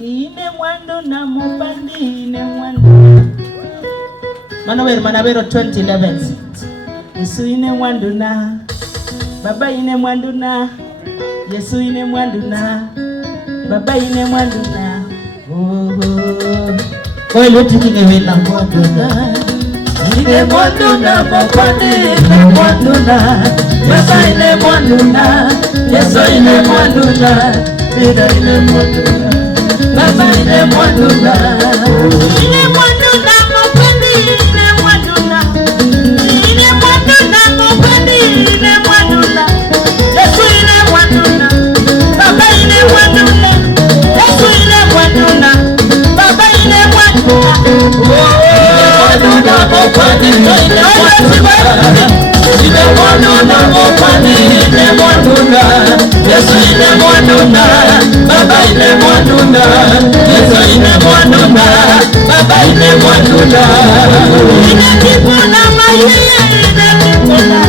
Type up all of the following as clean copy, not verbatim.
ine mwandu na mupandi ine mwandu manawero 2011 Yesu ine mwandu na baba ine mwandu na Yesu ine mwandu na baba ine mwandu na kwa ile tikine wena mwandu na ine mwandu na mupandi ine mwandu na baba ine mwandu na Yesu ine mwandu na bida ine mwandu na baba ine mwandu na ine mwandu na mupandi ine mwandu na ine mwandu na mupandi ine mwandu na Yesu ine mwandu na baba ine mwandu na Yesu ine mwandu na baba ine mwandu na mupandi ine mwandu na ine mwandu na mupandi ine mwandu na Yesu ine mwandu na baba ine mwandu na Yesu ine mwandu na baba ine mwandu na ine kipona mayeye ine kipona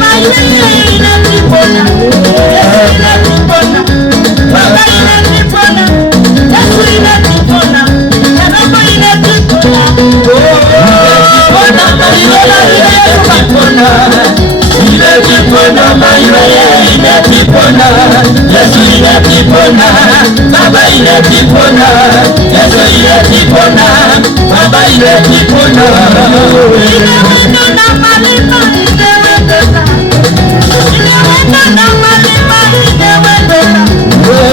mayeye ine kipona Yesu ine kipona baba ine kipona Yesu ine kipona na baba ine kipona kipona mayeye ine kipona ine kipona mayeye ine kipona Yesu ine kipona baba ine kipona Yesu ine kipona baba ine kipona ine wendo na malima ine wendo na malima ine wendo na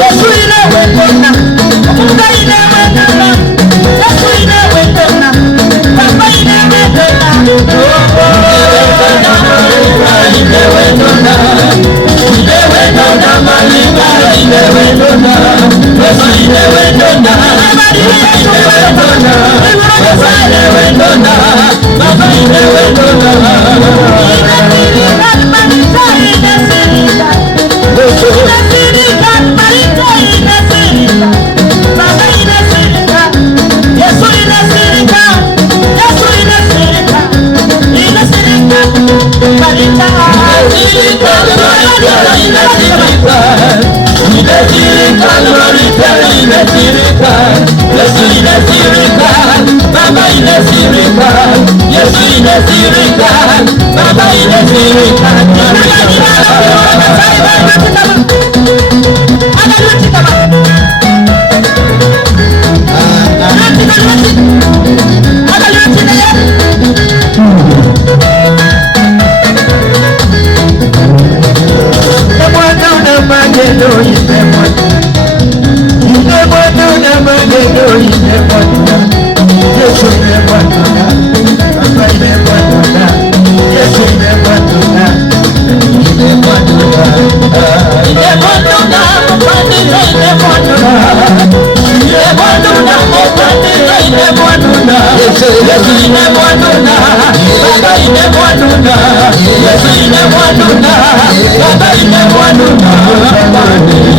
Yesu ine wendo na Mungu ine wendo na Yesu ine wendo na baba ine wendo na ine wendo na malima ine wendo na Yesu ine wendo na baba ine wendo na baba ine wendo na ine sirika marita ine sirika marita ine sirika baba ine sirika Yesu ine sirika Yesu ine sirika marita sirika marita ine sirika Yesu ine sirika baba ine sirika Yesu ine sirika baba ine sirika Yesu ine mwandu na baba ine mwandu na